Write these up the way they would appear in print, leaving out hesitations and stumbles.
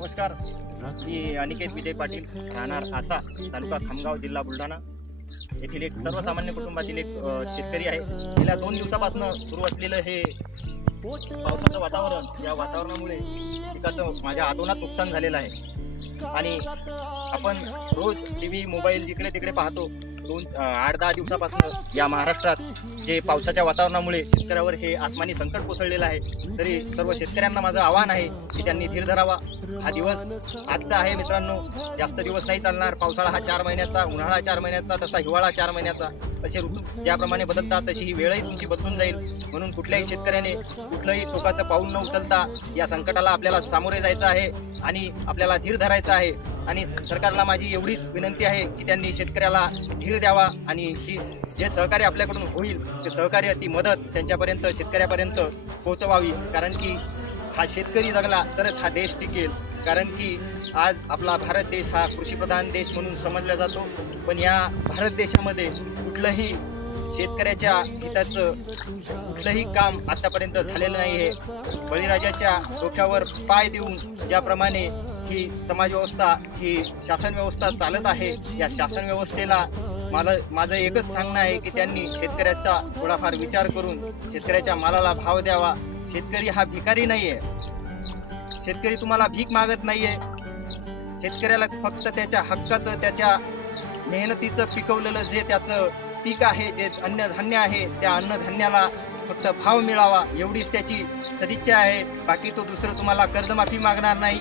नमस्कार, मी अनिकेत विजय पाटील, राहणार आसा, तालुका खामगाव, जिल्हा बुलढाणा येथील एक सर्वसामान्य कुटुंबातील एक शेतकरी आहे. गेल्या 2 दिवसापासून सुरू असलेलं हे पावसाचं वातावरण, या वातावरणामुळे पिकाचं माझ्या अतोनात नुकसान झालेलं आहे. आणि आपण रोज टीव्ही, मोबाईल जिकडे तिकडे पाहतो. 8-10 दिवसापासून या महाराष्ट्रात जे पावसाच्या वातावरणामुळे शेतकऱ्यावर हे आसमानी संकट कोसळलेलं आहे. तरी सर्व शेतकऱ्यांना माझं आवाहन आहे की त्यांनी धीर धरावा. हा दिवस आजचा आहे मित्रांनो, जास्त दिवस नाही चालणार. पावसाळा हा 4 महिन्याचा, उन्हाळा 4 महिन्याचा, तसा हिवाळा 4 महिन्याचा. असे ऋतू ज्याप्रमाणे बदलतात तशी ही वेळही तुमची बदलून जाईल. म्हणून कुठल्याही शेतकऱ्याने कुठलंही टोकाचं पाऊल न उचलता या संकटाला आपल्याला सामोरे जायचं आहे आणि आपल्याला धीर धरायचा आहे. आणि सरकारला माझी एवढीच विनंती आहे की त्यांनी शेतकऱ्याला धीर द्यावा आणि जे सहकार्य आपल्याकडून होईल ते सहकार्य, ती मदत त्यांच्यापर्यंत, शेतकऱ्यापर्यंत पोहोचवावी. कारण की हा शेतकरी जगला तरच हा देश टिकेल. कारण की आज आपला भारत देश हा कृषीप्रधान देश म्हणून समजला जातो. पण या भारत देशामध्ये कुठलंही शेतकऱ्याच्या हिताचं कुठलंही काम आतापर्यंत झालेलं नाही आहे. बळीराजाच्या डोक्यावर पाय देऊन ज्याप्रमाणे ही समाज व्यवस्था, ही शासन व्यवस्था चालत आहे, या शासन व्यवस्थेला माझं एकच सांगणं आहे की त्यांनी शेतकऱ्याचा थोडाफार विचार करून शेतकऱ्याच्या मालाला भाव द्यावा. शेतकरी हा भिकारी नाही आहे. शेतकरी तुम्हाला भीक मागत नाही आहे. शेतकऱ्याला फक्त त्याच्या हक्काचं, त्याच्या मेहनतीचं पिकवलेलं जे त्याचं पीक आहे, जे अन्नधान्य आहे, त्या अन्नधान्याला फक्त भाव मिळावा एवढीच त्याची सदिच्छा आहे. बाकी तो दुसरं तुम्हाला कर्जमाफी मागणार नाही.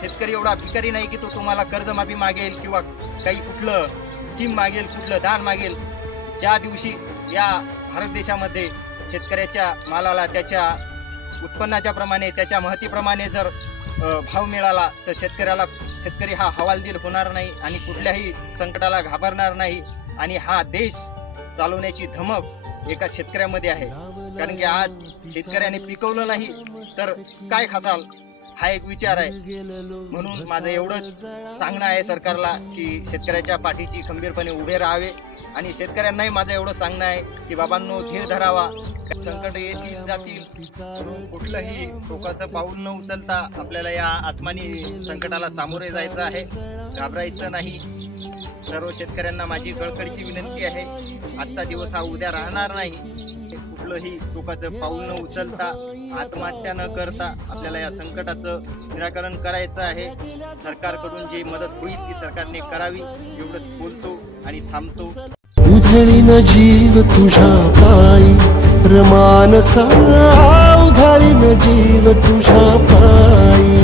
शेतकरी एवढा भिकारी नाही की तो तुम्हाला कर्जमाफी मागेल किंवा काही कुठलं स्कीम मागेल, कुठलं दान मागेल. ज्या दिवशी या भारत देशामध्ये शेतकऱ्याच्या मालाला त्याच्या उत्पन्नाच्या प्रमाणे, त्याच्या महतीप्रमाणे जर भाव मिळाला तर शेतकरी हा हवालदिल होणार नाही आणि कुठल्याही संकटाला घाबरणार नाही. आणि हा देश चालवण्याची धमक एका शेतकऱ्यामध्ये आहे. कारण की आज शेतकऱ्याने पिकवलं नाही तर काय खासाल, हा एक विचार आहे. म्हणून माझं एवढंच सांगणं आहे सरकारला की शेतकऱ्याच्या पाठीशी खंबीरपणे उभे राहावे. आणि शेतकऱ्यांनाही माझं एवढं सांगणं आहे की बाबांनो, धीर धरावा. संकट येतील जातील, कुठलंही टोकाचं पाऊल न उचलता आपल्याला या आत्मानी संकटाला सामोरे जायचं आहे. घाबरायचं नाही. सर्व शेतकऱ्यांना माझी कळकळीची विनंती आहे. आजचा दिवस हा उद्या राहणार नाही. कुठलंही टोकाचं पाऊल न उचलता, आत्महत्या न करता आपल्याला या संकटाचं निराकरण करायचं आहे. सरकारकडून जी मदत होईल ती सरकारने करावी एवढंच बोलतो आणि थांबतो. उधळीन जीव तुझ्या पायी रमानसा, उधळीन जीव तुझ्या पायी.